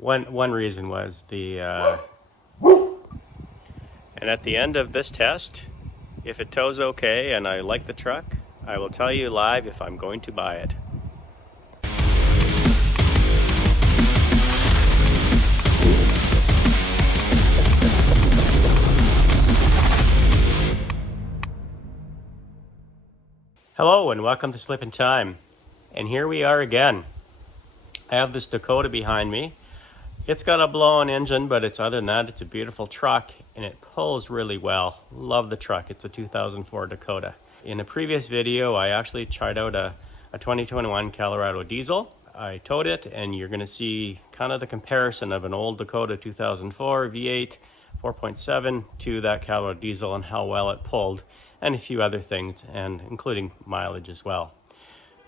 One reason was the, and at the end of this test, if it tows okay and I like the truck, I will tell you live if I'm going to buy it. Hello and welcome to Slip in Time. And here we are again. I have this Dakota behind me. It's got a blow-on engine, but other than that, it's a beautiful truck and it pulls really well. Love the truck. It's a 2004 Dakota. In a previous video, I actually tried out a 2021 Colorado diesel. I towed it and you're going to see kind of the comparison of an old Dakota 2004 V8 4.7 to that Colorado diesel and how well it pulled and a few other things, and including mileage as well.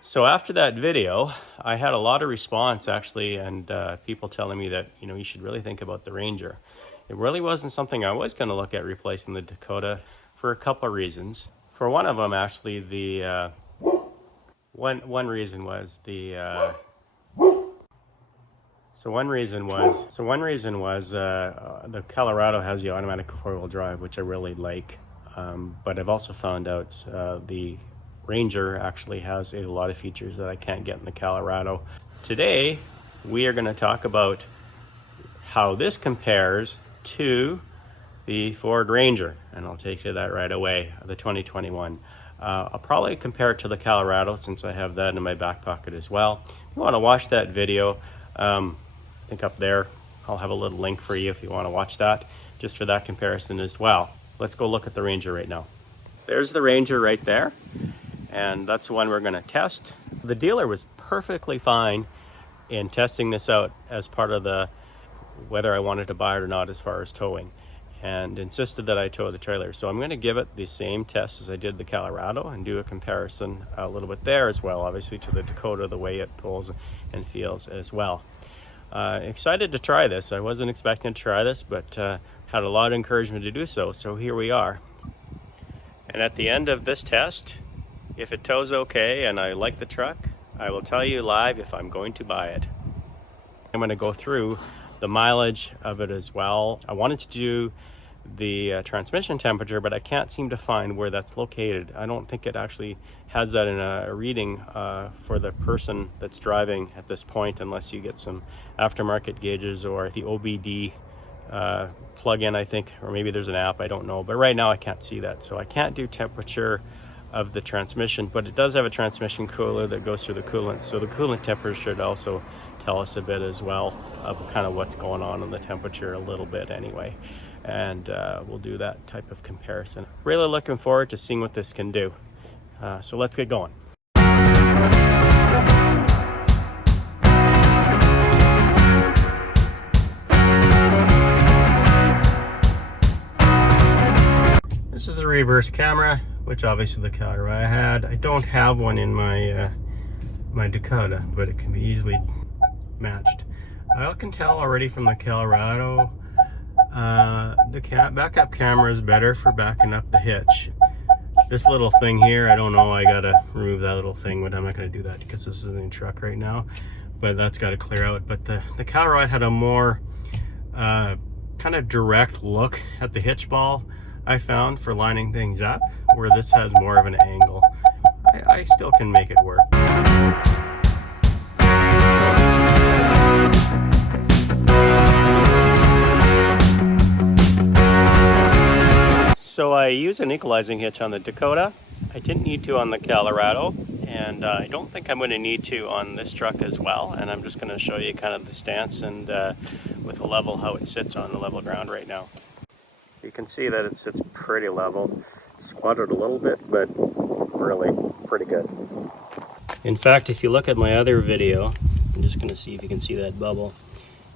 So after that video, I had a lot of response actually, and people telling me that, you should really think about the Ranger. It really wasn't something I was going to look at replacing the Dakota for a couple of reasons. For one of them, actually, the one reason was the the Colorado has the automatic four-wheel drive, which I really like. But I've also found out the Ranger actually has a lot of features that I can't get in the Colorado. Today, we are going to talk about how this compares to the Ford Ranger, and I'll take you to that right away, the 2021. I'll probably compare it to the Colorado since I have that in my back pocket as well. If you want to watch that video, I think up there, I'll have a little link for you if you want to watch that, just for that comparison as well. Let's go look at the Ranger right now. There's the Ranger right there. And that's the one we're going to test. The dealer was perfectly fine in testing this out as part of the whether I wanted to buy it or not as far as towing, and insisted that I tow the trailer. So I'm going to give it the same test as I did the Colorado and do a comparison a little bit there as well, obviously to the Dakota, the way it pulls and feels as well. Excited to try this. I wasn't expecting to try this, but had a lot of encouragement to do so. So here we are. And at the end of this test, if it tows okay and I like the truck, I will tell you live if I'm going to buy it. I'm going to go through the mileage of it as well. I wanted to do the transmission temperature, but I can't seem to find where that's located. I don't think it actually has that in a reading for the person that's driving at this point, unless you get some aftermarket gauges or the OBD plug-in, I think, or maybe there's an app, I don't know. But right now I can't see that, so I can't do temperature of the transmission, but it does have a transmission cooler that goes through the coolant, so the coolant temperature should also tell us a bit as well of kind of what's going on in the temperature a little bit anyway, and we'll do that type of comparison. Really looking forward to seeing what this can do, so let's get going. This is the reverse camera, which obviously the Colorado I had. I don't have one in my my Dakota, but it can be easily matched. I can tell already from the Colorado, the backup camera is better for backing up the hitch. This little thing here, I don't know, I gotta remove that little thing, but I'm not gonna do that because this is a new truck right now, but that's gotta clear out. But the Colorado had a more kind of direct look at the hitch ball, I found, for lining things up, where this has more of an angle. I still can make it work. So I use an equalizing hitch on the Dakota. I didn't need to on the Colorado, and I don't think I'm going to need to on this truck as well. And I'm just going to show you kind of the stance and with the level, how it sits on the level ground right now. You can see that it sits pretty level. It's squatted a little bit, but really pretty good. In fact, if you look at my other video, I'm just going to see if you can see that bubble.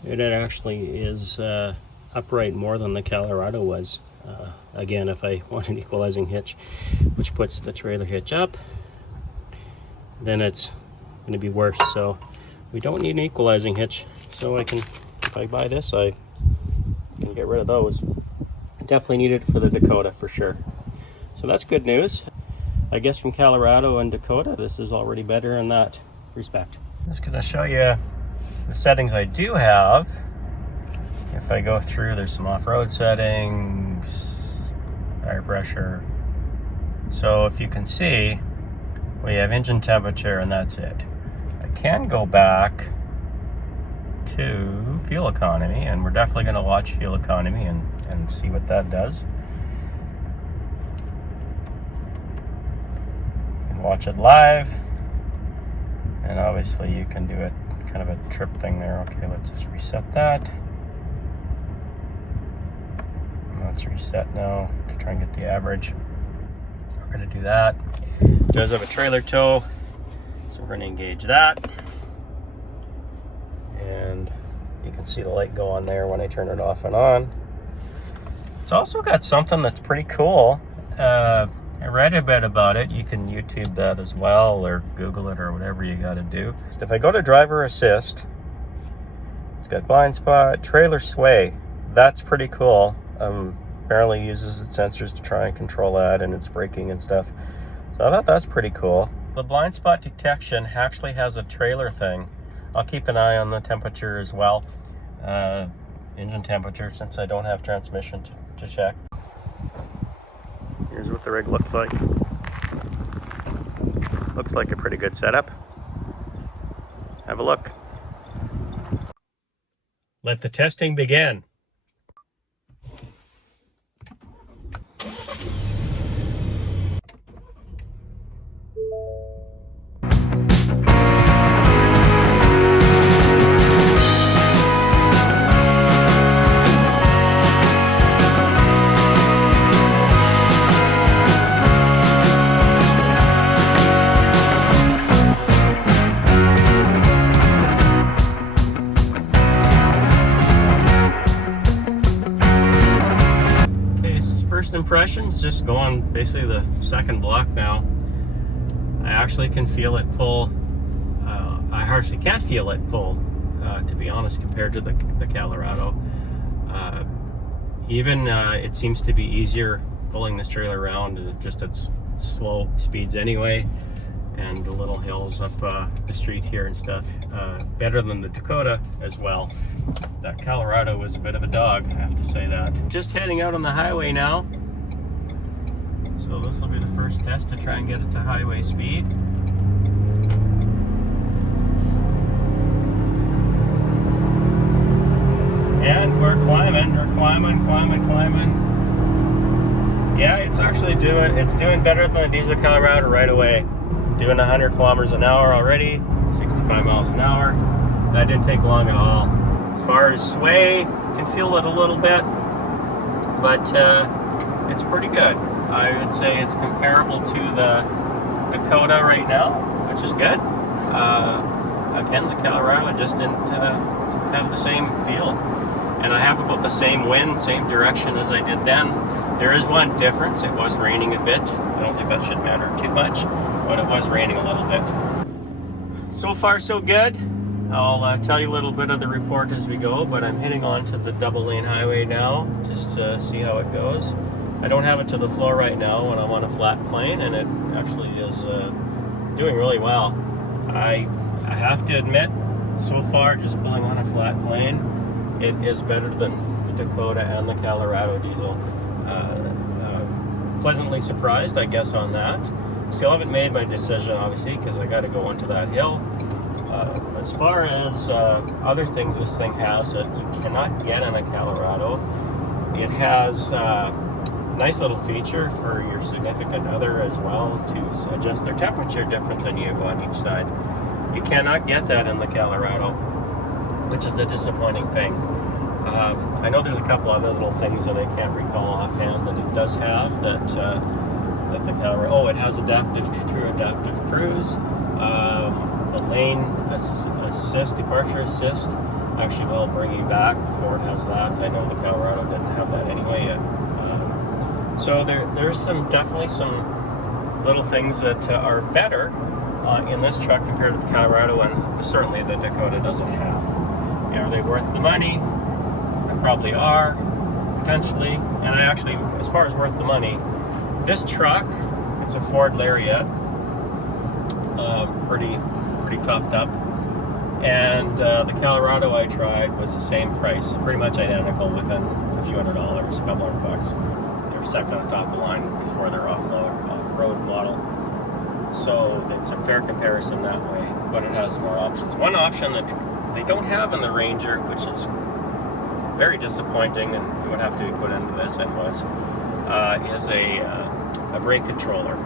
It actually is upright more than the Colorado was. Again, if I want an equalizing hitch, which puts the trailer hitch up, then it's going to be worse. So we don't need an equalizing hitch. So I can, if I buy this, I can get rid of those. Definitely need it for the Dakota for sure. So that's good news. I guess from Colorado and Dakota, this is already better in that respect. I'm just going to show you the settings I do have, if I go through, there's some off-road settings, tire pressure. So if you can see, we have engine temperature and that's it. I can go back to fuel economy, and we're definitely going to watch fuel economy and see what that does. You can watch it live, and obviously you can do it kind of a trip thing there. Okay, let's just reset that. And let's reset now to try and get the average. We're going to do that. It does have a trailer tow, so we're going to engage that. And you can see the light go on there when I turn it off and on. It's also got something that's pretty cool. I read a bit about it. You can YouTube that as well, or Google it, or whatever you got to do. If I go to driver assist, it's got blind spot, trailer sway. That's pretty cool. Apparently uses its sensors to try and control that, and its braking and stuff. So I thought that's pretty cool. The blind spot detection actually has a trailer thing. I'll keep an eye on the temperature as well. Engine temperature, since I don't have transmission to check. Here's what the rig looks like. Looks like a pretty good setup. Have a look. Let the testing begin. Impressions, just going basically the second block now. I actually can feel it pull. I hardly can't feel it pull, to be honest, compared to the Colorado. Even it seems to be easier pulling this trailer around just at slow speeds anyway, and the little hills up the street here and stuff. Better than the Dakota as well. That Colorado was a bit of a dog, I have to say that. Just heading out on the highway now. So this will be the first test to try and get it to highway speed. And we're climbing. Yeah, it's actually doing better than the diesel Colorado right away. Doing 100 kilometers an hour already, 65 miles an hour. That didn't take long at all. As far as sway, you can feel it a little bit, but it's pretty good. I would say it's comparable to the Dakota right now, which is good. Again, the Colorado just didn't have the same feel. And I have about the same wind, same direction as I did then. There is one difference. It was raining a bit. I don't think that should matter too much, but it was raining a little bit. So far, so good. I'll tell you a little bit of the report as we go, but I'm heading on to the double lane highway now, just to see how it goes. I don't have it to the floor right now when I'm on a flat plane, and it actually is doing really well. I have to admit, so far, just pulling on a flat plane, it is better than the Dakota and the Colorado diesel. Pleasantly surprised, I guess, on that. Still haven't made my decision, obviously, because I got to go onto that hill. As far as other things this thing has that you cannot get in a Colorado, it has nice little feature for your significant other as well to adjust their temperature different than you on each side. You cannot get that in the Colorado, which is a disappointing thing. I know there's a couple other little things that I can't recall offhand that it does have that the Colorado. Oh, it has true adaptive cruise. The lane assist, departure assist, actually will bring you back before it has that. I know the Colorado didn't have that anyway yet. So there's definitely some little things that are better in this truck compared to the Colorado, and certainly the Dakota doesn't have. Are they worth the money? They probably are, potentially. And I actually, as far as worth the money, this truck, it's a Ford Lariat, pretty topped up, And the Colorado I tried was the same price, pretty much identical, within a few $100s, a couple $100. They're second on the top of the line before their off-road model. So it's a fair comparison that way, but it has more options. One option that they don't have in the Ranger, which is very disappointing, and would have to be put into this and was, is a brake controller.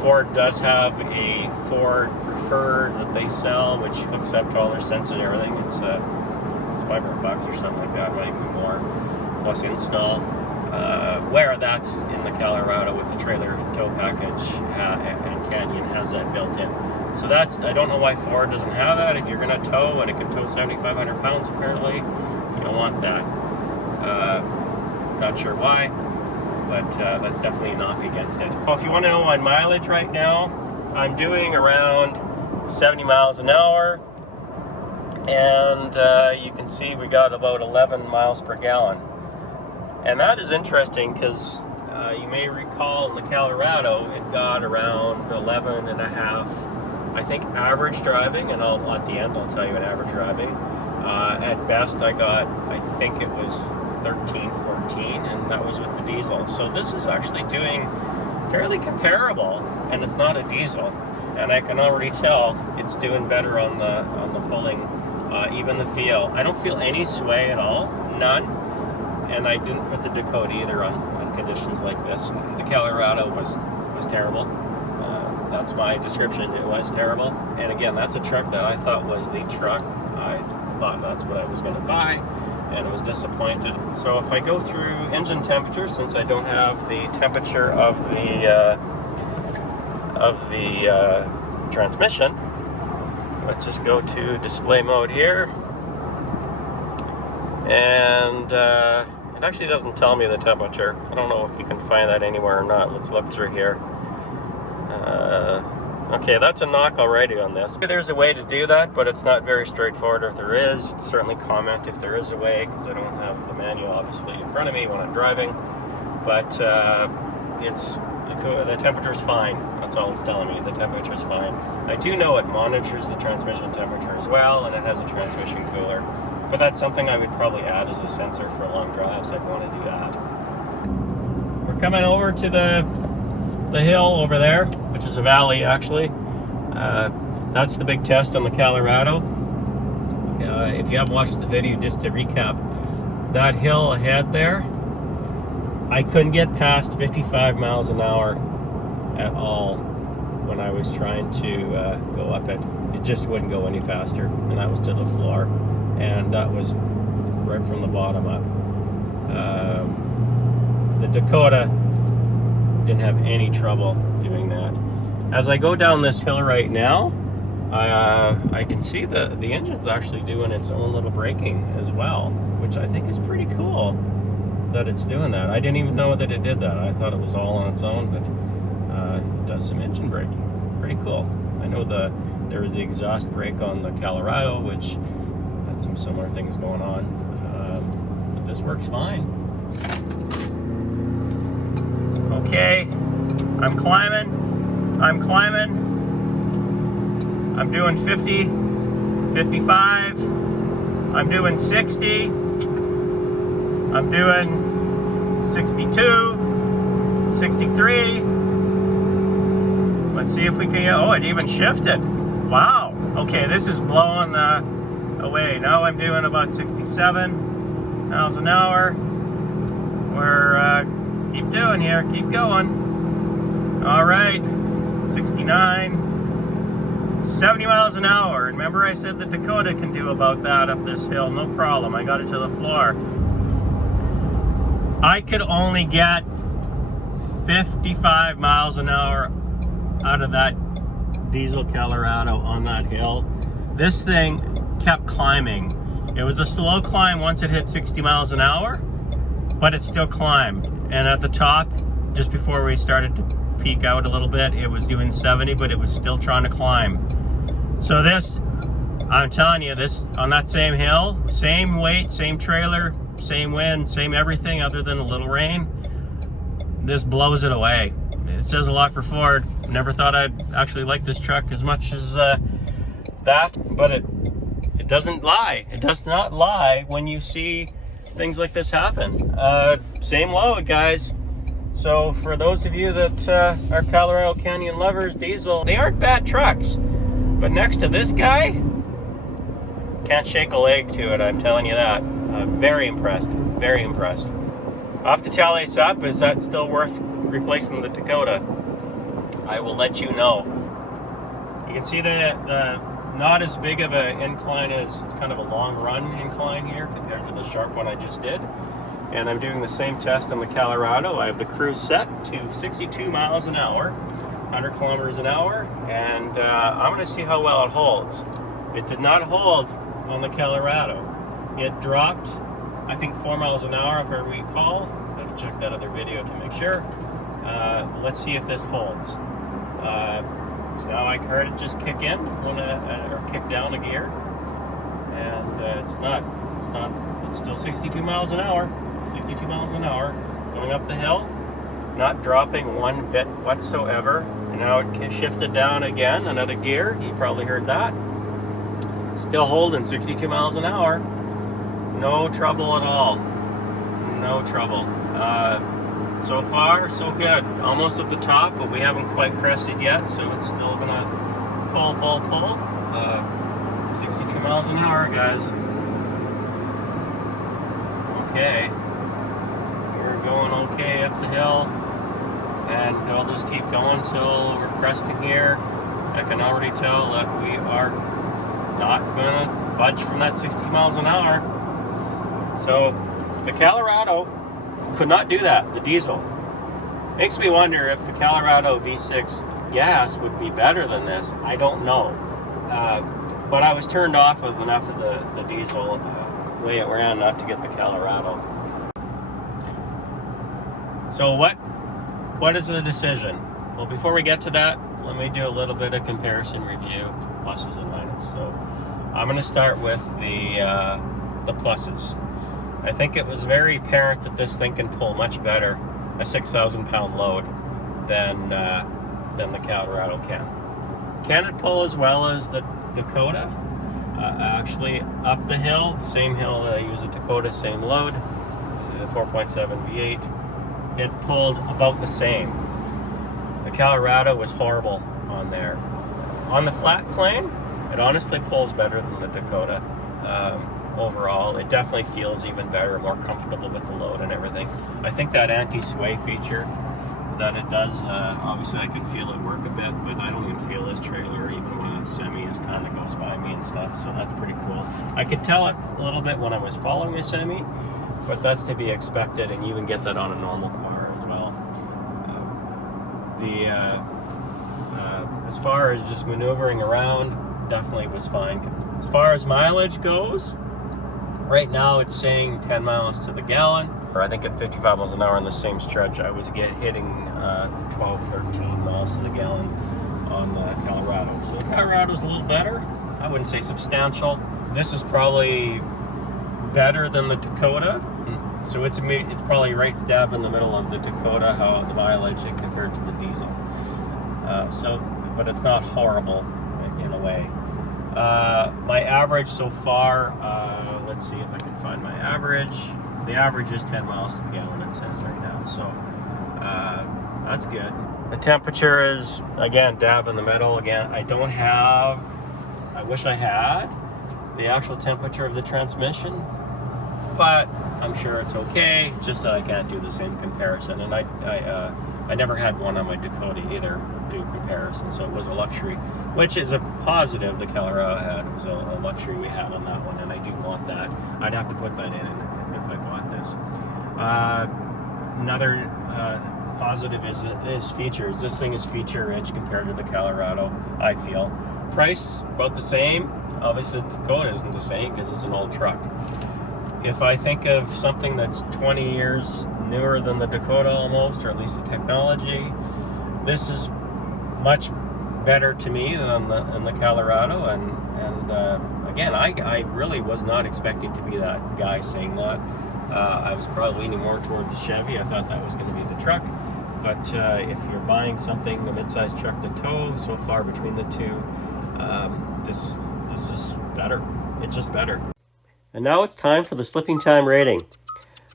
Ford does have a Ford Preferred that they sell, which hooks up to all their sensors and everything. It's $500 or something like that, might even be more, plus install. Where that's in the Colorado with the trailer tow package, and Canyon has that built in. So that's, I don't know why Ford doesn't have that. If you're going to tow, and it can tow 7,500 pounds apparently, you don't want that. Not sure why, but that's definitely a knock against it. Well, if you want to know my mileage right now, I'm doing around 70 miles an hour, and you can see we got about 11 miles per gallon. And that is interesting because you may recall in the Colorado, it got around 11 and a half, I think, average driving, and at the end I'll tell you an average driving. At best I got, I think it was 13, 14, and that was with the diesel. So this is actually doing fairly comparable, and it's not a diesel. And I can already tell it's doing better on the pulling, even the feel. I don't feel any sway at all, none. And I didn't with the Dakota either on conditions like this. The Colorado was terrible. That's my description. It was terrible. And again, that's a truck that I thought was the truck. I thought that's what I was going to buy, and I was disappointed. So if I go through engine temperature, since I don't have the temperature of the transmission, let's just go to display mode here. And it actually doesn't tell me the temperature. I don't know if you can find that anywhere or not. Let's look through here. Okay, that's a knock already on this. There's a way to do that, but it's not very straightforward. If there is, certainly comment if there is a way, because I don't have the manual obviously in front of me when I'm driving. But the temperature's fine. That's all it's telling me. The temperature's fine. I do know it monitors the transmission temperature as well, and it has a transmission cooler. But that's something I would probably add as a sensor for long drives. I'd want to do that. We're coming over to the hill over there, which is a valley actually. That's the big test on the Colorado. If you haven't watched the video, just to recap, that hill ahead there, I couldn't get past 55 miles an hour at all when I was trying to go up it. It just wouldn't go any faster, and that was to the floor. And that was right from the bottom up. The Dakota didn't have any trouble doing that. As I go down this hill right now, I can see the engine's actually doing its own little braking as well, which I think is pretty cool that it's doing that. I didn't even know that it did that. I thought it was all on its own, but it does some engine braking. Pretty cool. I know there was the exhaust brake on the Colorado, which had some similar things going on, but this works fine. Okay, I'm climbing. I'm doing 50, 55, I'm doing 60, I'm doing 62, 63. Let's see if we can, oh, it even shifted. Wow, okay, this is blowing away. Now I'm doing about 67 miles an hour. We're, keep doing here, keep going. All right, 69, 70 miles an hour. Remember I said the Dakota can do about that up this hill, no problem. I got it to the floor. I could only get 55 miles an hour out of that diesel Colorado on that hill. This thing kept climbing. It was a slow climb once it hit 60 miles an hour, but it still climbed. And at the top, just before we started to peak out a little bit, it was doing 70, but it was still trying to climb. So this, I'm telling you, this on that same hill, same weight, same trailer, same wind, same everything other than a little rain, this blows it away. It says a lot for Ford. Never thought I'd actually like this truck as much as that, but It doesn't lie. It does not lie when you see things like this happen. Same load, guys. So for those of you that are Colorado Canyon lovers, diesel, they aren't bad trucks. But next to this guy, can't shake a leg to it, I'm telling you that. I'm very impressed, very impressed. I'll have to tally this up. Is that still worth replacing the Dakota? I will let you know. You can see the not as big of an incline as, it's kind of a long run incline here compared to the sharp one I just did. And I'm doing the same test on the Colorado. I have the cruise set to 62 miles an hour, 100 kilometers an hour, and I'm going to see how well it holds. It did not hold on the Colorado. It dropped, I think, 4 miles an hour, if I recall. I have to check that other video to make sure. Let's see if this holds. So now I heard it just kick in or kick down a gear, and it's still 62 miles an hour. 62 miles an hour, going up the hill, not dropping one bit whatsoever. And now it shifted down again, another gear. You probably heard that. Still holding 62 miles an hour. No trouble at all. No trouble. So far, so good. Almost at the top, but we haven't quite crested yet, so it's still gonna pull. 62 miles an hour, guys. Okay. Going okay up the hill, and I'll just keep going till we're cresting here. I can already tell that we are not gonna budge from that 60 miles an hour. So the Colorado could not do that, the diesel. Makes me wonder if the Colorado V6 gas would be better than this. I don't know, but I was turned off with enough of the diesel way it ran not to get the Colorado. So what is the decision? Well, before we get to that, let me do a little bit of comparison review, pluses and minuses. So I'm going to start with the pluses. I think it was very apparent that this thing can pull much better a 6,000 pound load than the Colorado can. Can it pull as well as the Dakota? Actually, up the hill, same hill that I use the Dakota, same load, the 4.7 V8. It pulled about the same. The Colorado was horrible on there. On the flat plane, it honestly pulls better than the Dakota. Overall, it definitely feels even better, more comfortable with the load and everything. I think that anti-sway feature that it does, obviously I can feel it work a bit, but I don't even feel this trailer even when a semi is kind of goes by me and stuff, so that's pretty cool. I could tell it a little bit when I was following a semi, but that's to be expected, and you even get that on a normal car as well. As far as just maneuvering around, definitely was fine. As far as mileage goes, right now it's saying 10 miles to the gallon, or I think at 55 miles an hour on the same stretch I was hitting 12, 13 miles to the gallon on the Colorado. So the Colorado's a little better. I wouldn't say substantial. This is probably better than the Dakota. So it's probably right dab in the middle of the Dakota, how the mileage compared to the diesel. But it's not horrible in a way. My average so far, let's see if I can find my average. The average is 10 miles to the gallon, it says right now. So that's good. The temperature is, again, dab in the middle. Again, I wish I had the actual temperature of the transmission, but I'm sure it's okay, just that I can't do the same comparison. And I never had one on my Dakota either, do comparison, so it was a luxury, which is a positive the Colorado had. It was a luxury we had on that one, and I do want that. I'd have to put that in if I bought this. Another positive is features. This thing is feature rich compared to the Colorado, I feel. Price, about the same. Obviously the Dakota isn't the same because it's an old truck. If I think of something that's 20 years newer than the Dakota almost, or at least the technology, this is much better to me than the Colorado. And again, I really was not expecting to be that guy saying that. I was probably leaning more towards the Chevy. I thought that was going to be the truck. But if you're buying something, a mid-sized truck to tow, so far between the two, this is better. it's just better. And now it's time for the Slipping Time rating.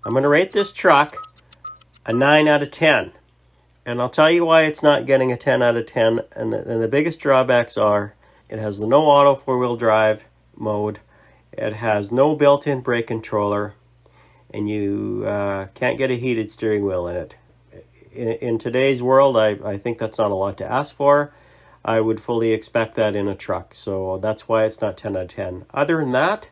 I'm going to rate this truck a 9 out of 10. And I'll tell you why it's not getting a 10 out of 10. And the biggest drawbacks are it has the no auto four-wheel drive mode. It has no built-in brake controller. And you can't get a heated steering wheel in it. In today's world, I think that's not a lot to ask for. I would fully expect that in a truck. So that's why it's not 10 out of 10. Other than that,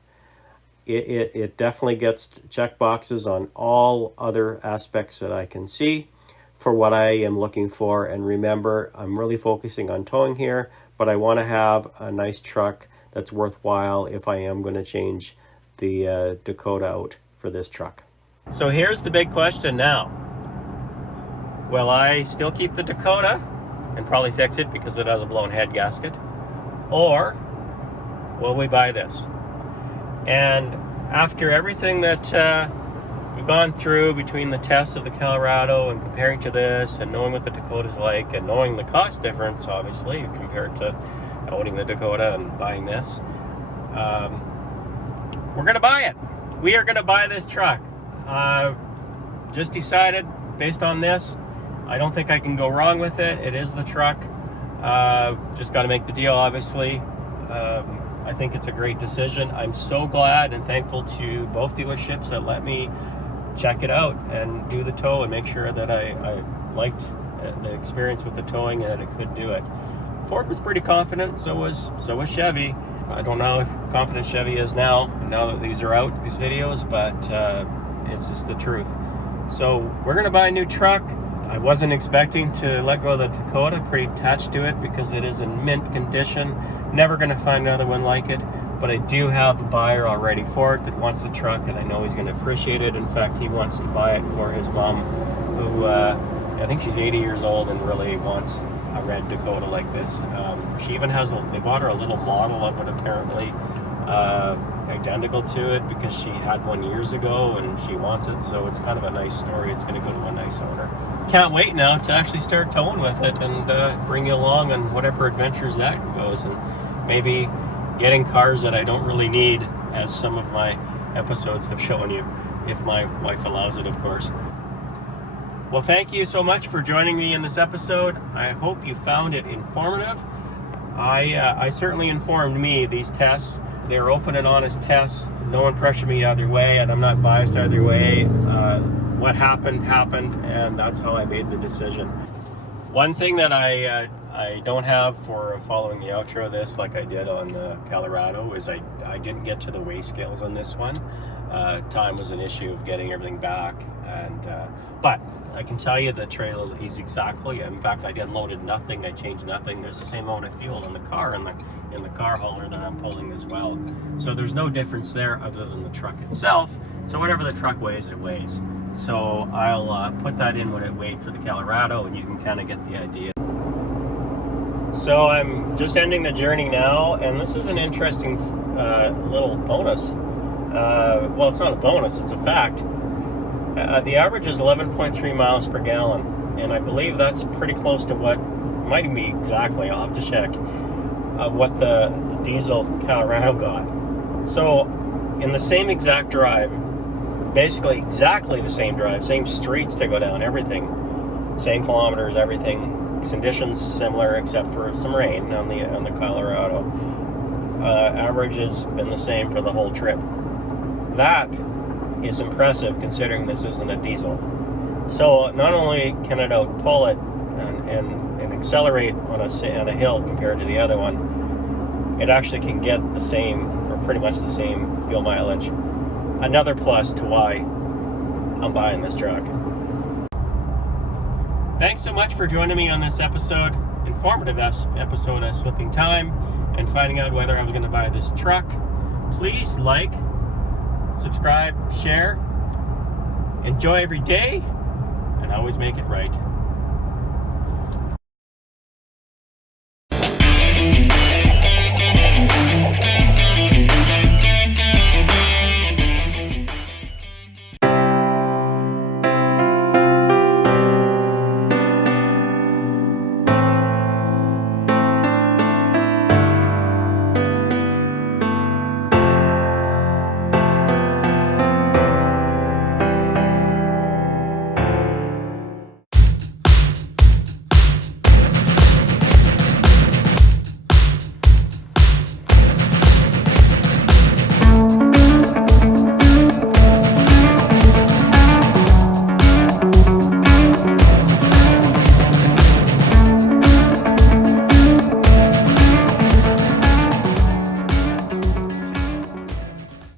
it definitely gets check boxes on all other aspects that I can see for what I am looking for. And remember, I'm really focusing on towing here, but I want to have a nice truck that's worthwhile if I am going to change the Dakota out for this truck. So here's the big question now. Will I still keep the Dakota and probably fix it because it has a blown head gasket? Or will we buy this? And after everything that we've gone through between the tests of the Colorado and comparing to this and knowing what the Dakota's like and knowing the cost difference, obviously, compared to owning the Dakota and buying this, we're going to buy it. We are going to buy this truck. Just decided based on this, I don't think I can go wrong with it. It is the truck. Just got to make the deal, obviously. I think it's a great decision. I'm so glad and thankful to both dealerships that let me check it out and do the tow and make sure that I liked the experience with the towing and that it could do it. Ford was pretty confident, so was Chevy. I don't know how confident Chevy is now that these are out, these videos, but it's just the truth. So we're going to buy a new truck. I wasn't expecting to let go of the Dakota, pretty attached to it because it is in mint condition. Never going to find another one like it, but I do have a buyer already for it that wants the truck, and I know he's going to appreciate it. In fact, he wants to buy it for his mom, who I think she's 80 years old and really wants a red Dakota like this. She even has, they bought her a little model of it apparently, identical to it because she had one years ago and she wants it, so it's kind of a nice story. It's going to go to a nice owner. Can't wait now to actually start towing with it and bring you along on whatever adventures that goes, and maybe getting cars that I don't really need, as some of my episodes have shown you, if my wife allows it, of course. Well, thank you so much for joining me in this episode. I hope you found it informative. I certainly informed me. These tests, they're open and honest tests. No one pressured me either way, and I'm not biased either way. What happened, and that's how I made the decision. One thing that I don't have for following the outro of this, like I did on the Colorado, is I didn't get to the weigh scales on this one. Time was an issue of getting everything back, and but I can tell you the trailer is exactly. In fact, I unloaded nothing. I changed nothing. There's the same amount of fuel in the car in the car hauler that I'm pulling as well. So there's no difference there other than the truck itself. So whatever the truck weighs, it weighs. So I'll put that in when it weighed for the Colorado, and you can kind of get the idea. So I'm just ending the journey now, and this is an interesting little bonus. Well, it's not a bonus, it's a fact. The average is 11.3 miles per gallon, and I believe that's pretty close to what, might be exactly, I'll have to check, of what the diesel Colorado got. So in the same exact drive, basically exactly the same drive, same streets to go down, everything, same kilometers, everything, conditions similar except for some rain on the Colorado. Average has been the same for the whole trip. That is impressive considering this isn't a diesel. So not only can it outpull it and accelerate on a hill compared to the other one, it actually can get the same, or pretty much the same fuel mileage. Another plus to why I'm buying this truck. Thanks so much for joining me on this episode, informative episode of Slipping Time, and finding out whether I was going to buy this truck. Please like, subscribe, share, enjoy every day, and always make it right.